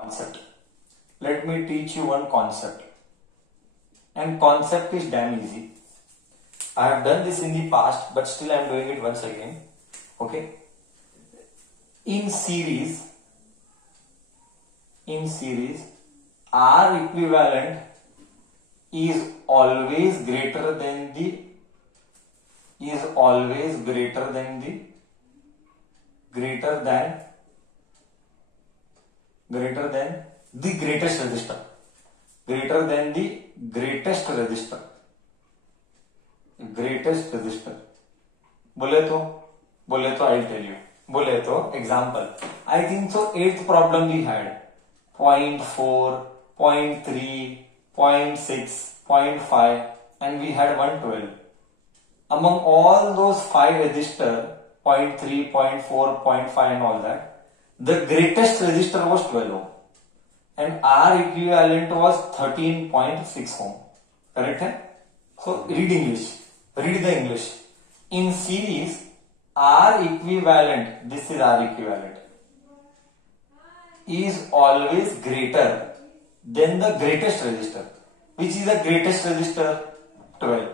Concept. Let me teach you one concept. And concept is damn easy. I have done this in the past, but still I am doing it once again. Okay. In series, R equivalent is always greater than the greatest resistor. बोले तो I'll tell you. बोले तो example. I think so 8th problem we had 0.4, 0.3, 0.6, 0.5 and we had 112. Among all those 5 resistor 0.3, 0.4, 0.5 and all that, the greatest resistor was 12 ohm and R equivalent was 13.6 ohm. Correct hai? So read the English. In series, R equivalent, this is R equivalent, is always greater than the greatest resistor. Which is the greatest resistor? 12.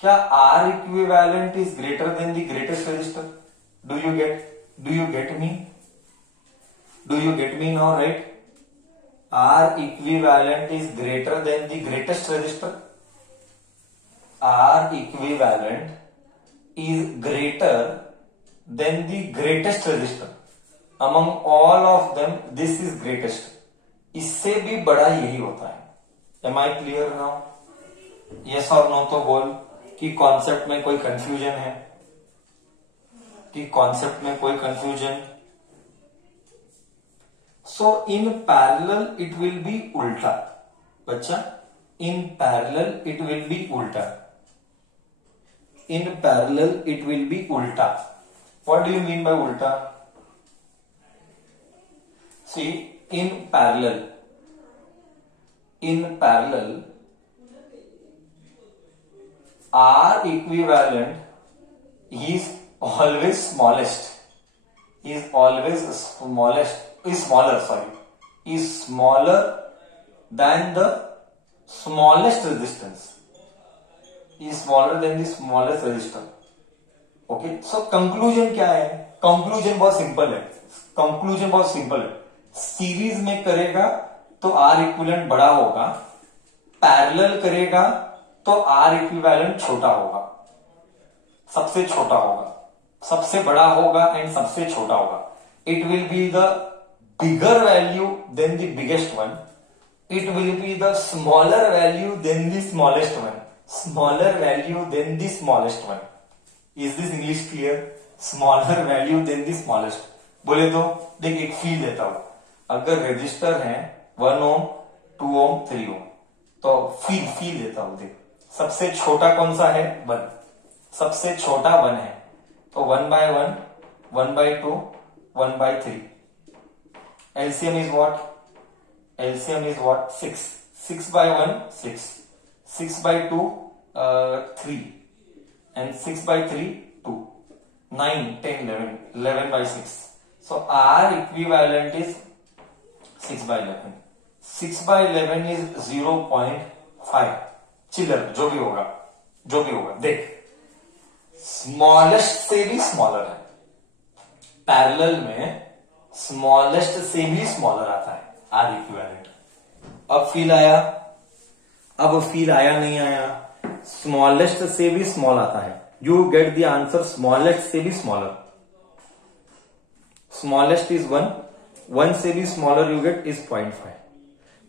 क्या R equivalent is greater than the greatest resistor? Do you get me? Do you get me now, right? R equivalent is greater than the greatest resistor. R equivalent is greater than the greatest resistor. Among all of them, this is greatest. इससे भी बड़ा यही होता है. Am I clear now? Yes or no तो बोल कि concept में कोई कंफ्यूजन है, So in parallel it will be ulta. बच्चा, in parallel it will be ulta. What do you mean by ulta? See, in parallel R equivalent is always smallest. Is smaller than the smallest resistance. Okay, so conclusion क्या है? Conclusion बहुत simple है. Series में करेगा तो R equivalent बड़ा होगा, parallel करेगा तो R equivalent छोटा होगा, सबसे छोटा होगा, सबसे बड़ा होगा एंड सबसे छोटा होगा. It will be the bigger value than the biggest one. It will be the smaller value than the smallest one. Is this English clear? Smaller value than the smallest. बोले तो देख एक फील देता हूं. अगर रजिस्टर है 1 ओम 2 ओम 3 ओम तो feel देता हूं. देख सबसे छोटा कौन सा है? 1. सबसे छोटा 1 है तो 1 by 1, 1 by 2, 1 by 3. LCM is what? 6. 6 by 1, 6. 6 by 2, 3. And 6 by 3, 2. 9, 10, 11. 11 by 6. So R equivalent is 6 by 11. 6 by 11 is 0.5. Chiller जो भी होगा देख स्मॉलेस्ट से भी स्मॉलर है. पैरेलल में स्मॉलेस्ट से भी स्मॉलर आता है R equivalent. अब फील आया नहीं आया? स्मॉलेस्ट से भी स्मॉल आता है. You get the answer. Smallest से भी स्मॉलर. स्मॉलेस्ट इज 1 से भी smaller you get is 0.5.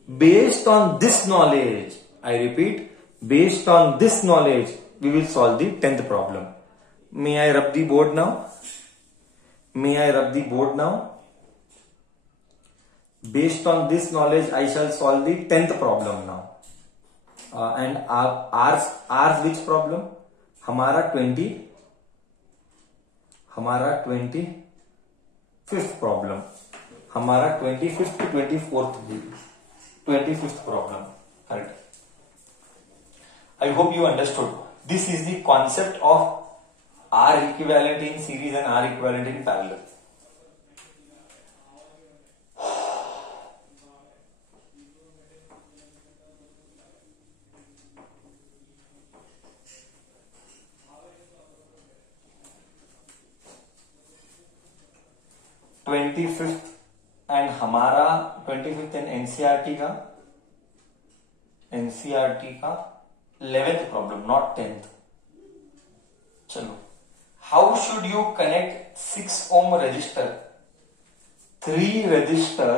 Based on this knowledge, I repeat, based on this knowledge we will solve the 10th problem. May I rub the board now? Based on this knowledge I shall solve the 10th problem now. And ours which problem? हमारा 25th problem. हमारा 25th to 25th problem. Correct. I hope you understood. This is the concept of R equivalent in series and R equivalent in parallel. 25th and हमारा 25th and NCERT का 11th problem, not 10th. चलो, how should you connect 6 ohm register, 3 register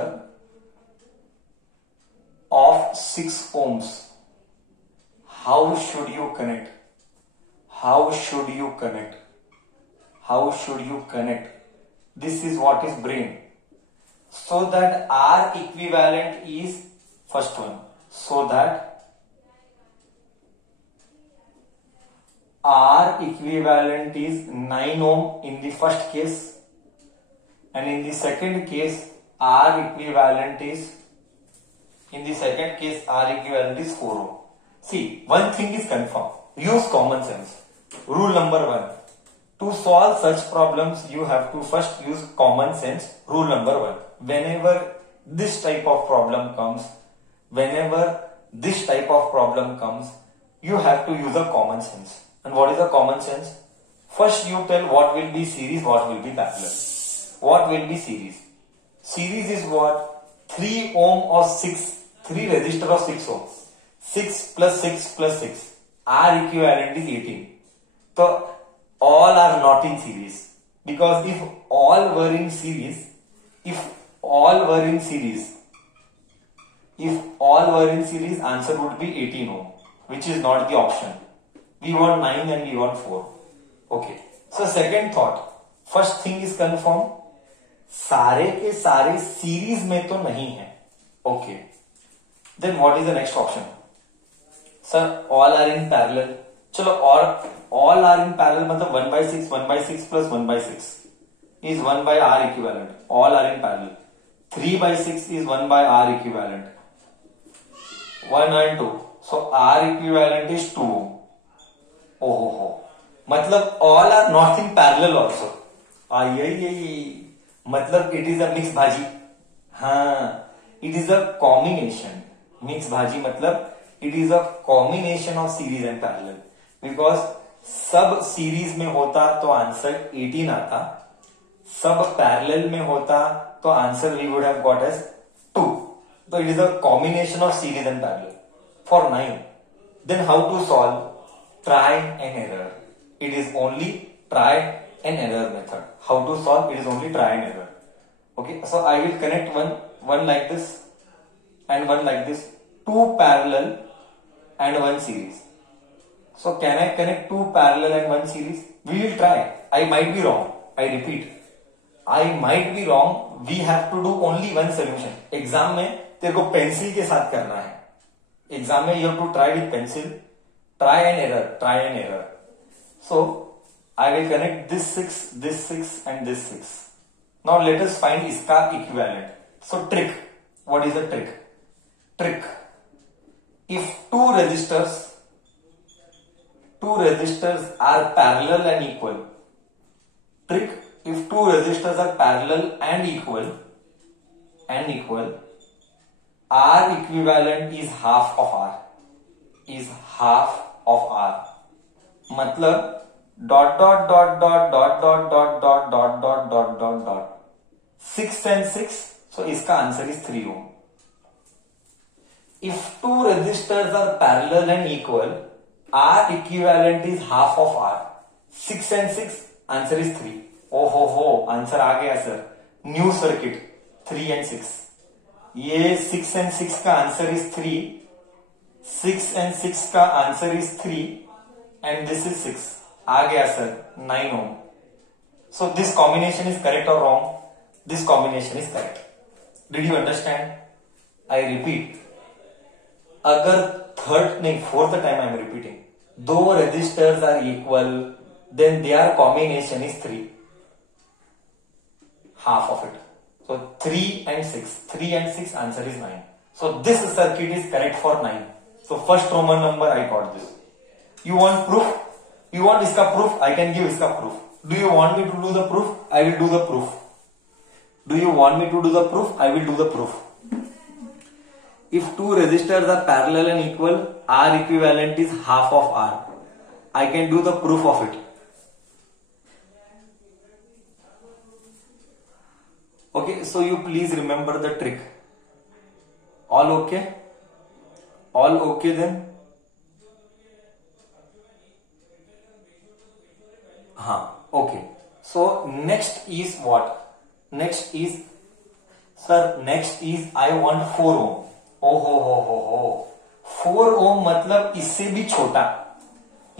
of 6 ohms? How should you connect? How should you connect? How should you connect? This is what is brain. So that R equivalent is first one. So that R equivalent is 9 ohm in the first case, and in the second case R equivalent is $4 ohm. See, one thing is confirmed. Use common sense. Rule number 1. To solve such problems, you have to first use common sense. Rule number 1. Whenever this type of problem comes, you have to use a common sense. And what is a common sense? First you tell what will be series, what will be parallel. What will be series? Series is what? 3 ohm or 6, 3 resistor of 6 ohm. 6 plus 6 plus 6. R equivalent is 18. So all are not in series, because if all were in series, answer would be 18 ohm, which is not the option. We want 9 and we want 4. Okay. So second thought, first thing is confirm, सारे के सारे series में तो नहीं है. Okay. Then what is the next option? Sir, all are in parallel. चलो, और all are in parallel मतलब 1/6 plus 1/6 is 1 by R equivalent. All are in parallel. 3/6 is 1 by R equivalent. 1 and 2. So R equivalent is 2 ohm. Oh. मतलब all are not in parallel also. मतलब it is a mixed भाजी. हाँ, it is a combination. Mixed भाजी मतलब it is a combination of series and parallel. Because सब series में होता तो आंसर 18 आता, सब पैरेलल में होता तो answer we would have got as 2. So it is a combination of series and parallel. For 9, then how to solve? Try and error. It is only try and error method. How to solve? It is only try and error. Okay, so I will connect one like this and one like this, 2 parallel and 1 series. So can I connect 2 parallel and 1 series? We will try. I might be wrong. I repeat, I might be wrong. We have to do only one solution. Exam में तेरे को pencil के साथ करना है. Exam में you have to try with pencil. Try and error. So I will connect this 6 and this 6. Now let us find इसका equivalent. So trick. What is the trick? Trick. If two resistors are parallel and equal. Trick. If two resistors are parallel and equal, R equivalent is half of R. मतलब ... 6 and 6, so इसका answer is 3 ohm. If two resistors are parallel and equal, R equivalent is half of R. 6 and 6, answer is 3. Oh, answer आ गया sir. New circuit 3 and 6. ये 6 and 6 का answer is 3. 6 and 6 का answer is 3 and this is 6. आ गया sir 9 ohm. So this combination is correct or wrong? This combination is correct. Did you understand? I repeat. अगर fourth time I am repeating. Though resistors are equal, then their combination is 3. Half of it. So 3 and 6 answer is 9. So this circuit is correct for 9. So first Roman number I got this. You want proof? You want इसका proof? I can give इसका proof. Do you want me to do the proof? I will do the proof. Do you want me to do the proof? I will do the proof. If two resistors are parallel and equal, R equivalent is half of R. I can do the proof of it. Okay, so you please remember the trick. All okay? All okay then? Okay. So next is what? Next is, sir, next is I want 4 ohm. Oh हो 4 ohm मतलब इससे भी छोटा.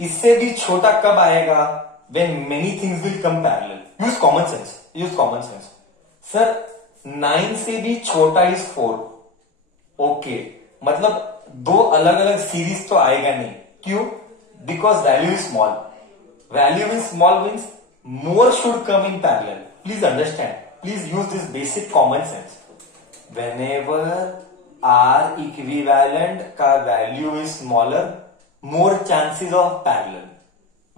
इससे भी छोटा कब आएगा? When many things will come parallel. Use common sense. Use common sense. Sir, 9 से भी छोटा is 4. ओके, मतलब दो अलग अलग सीरीज तो आएगा नहीं. क्यों? Because value is small. Value is small means more should come in parallel. Please understand. Please use this basic common sense. Whenever R equivalent का value is smaller, more chances of parallel.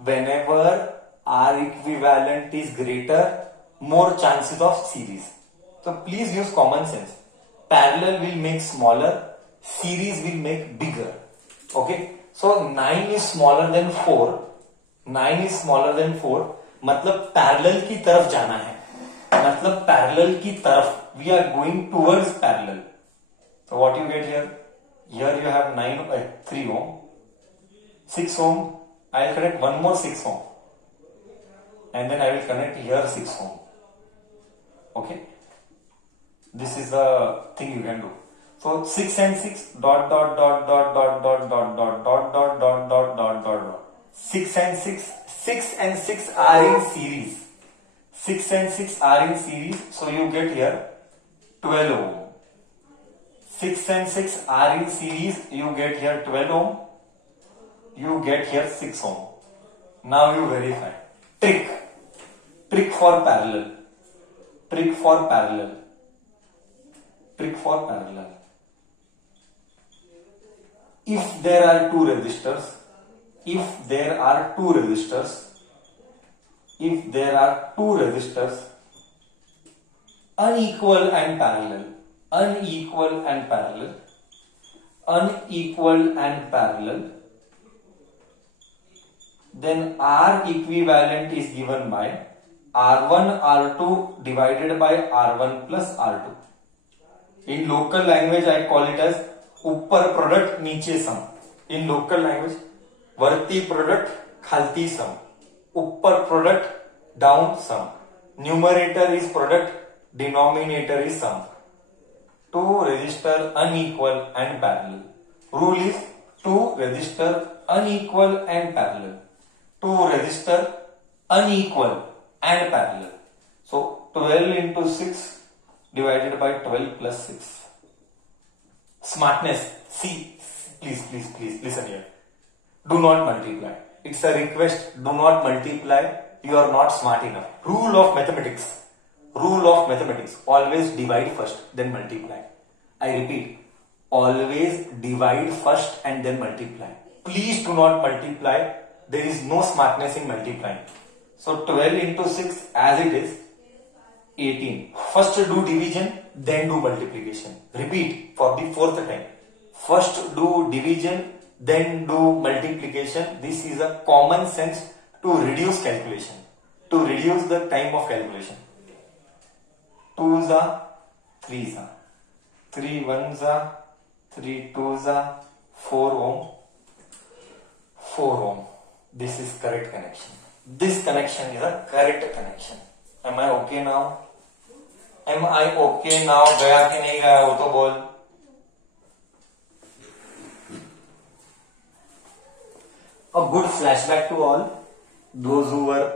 Whenever R equivalent is greater, more chances of series. So please use common sense. Parallel will make smaller, series will make bigger. Okay. So 9 is smaller than 4. 9 is smaller than 4. मतलब parallel की तरफ जाना है. मतलब parallel की तरफ. We are going towards parallel. So what you get here? Here you have 3 ohm, 6 ohm. I'll connect one more 6 ohm, and then I will connect here 6 ohm. Okay, this is the thing you can do. So 6 and 6 dot dot dot dot dot dot dot dot dot dot dot dot dot dot. 6 and 6 are in series. 6 and 6 are in series, so you get here 12 ohm. 6 and 6 are in series, you get here 12 ohm. You get here 6 ohm. Now you verify. Trick for parallel. Trick for parallel. If there are two resistors, unequal and parallel, then R equivalent is given by R1 R2 divided by R1 plus R2. In local language I call it as ऊपर product नीचे sum. In local language वरती product खालती sum, ऊपर product down sum. Numerator is product, denominator is sum. Two resistor unequal and parallel. Rule is two resistor unequal and parallel. Two resistor unequal and parallel. So 12 into 6 divided by 12 plus 6. Smartness. See, please listen here. Do not multiply. It's a request. Do not multiply. You are not smart enough. Rule of mathematics. Always divide first, then multiply. I repeat. Always divide first and then multiply. Please do not multiply. There is no smartness in multiplying. So 12 into 6 as it is 18. First do division, then do multiplication. Repeat for the fourth time. First do division, then do multiplication. This is a common sense to reduce calculation, to reduce the time of calculation. 2s are 3s are 3 1s are 3 2s are 4 ohm. 4 ohm. This is correct connection. This connection is a correct connection. Am I okay now? Am I okay now? गया कि नहीं गया वो तो बोल. A good flashback to all those who were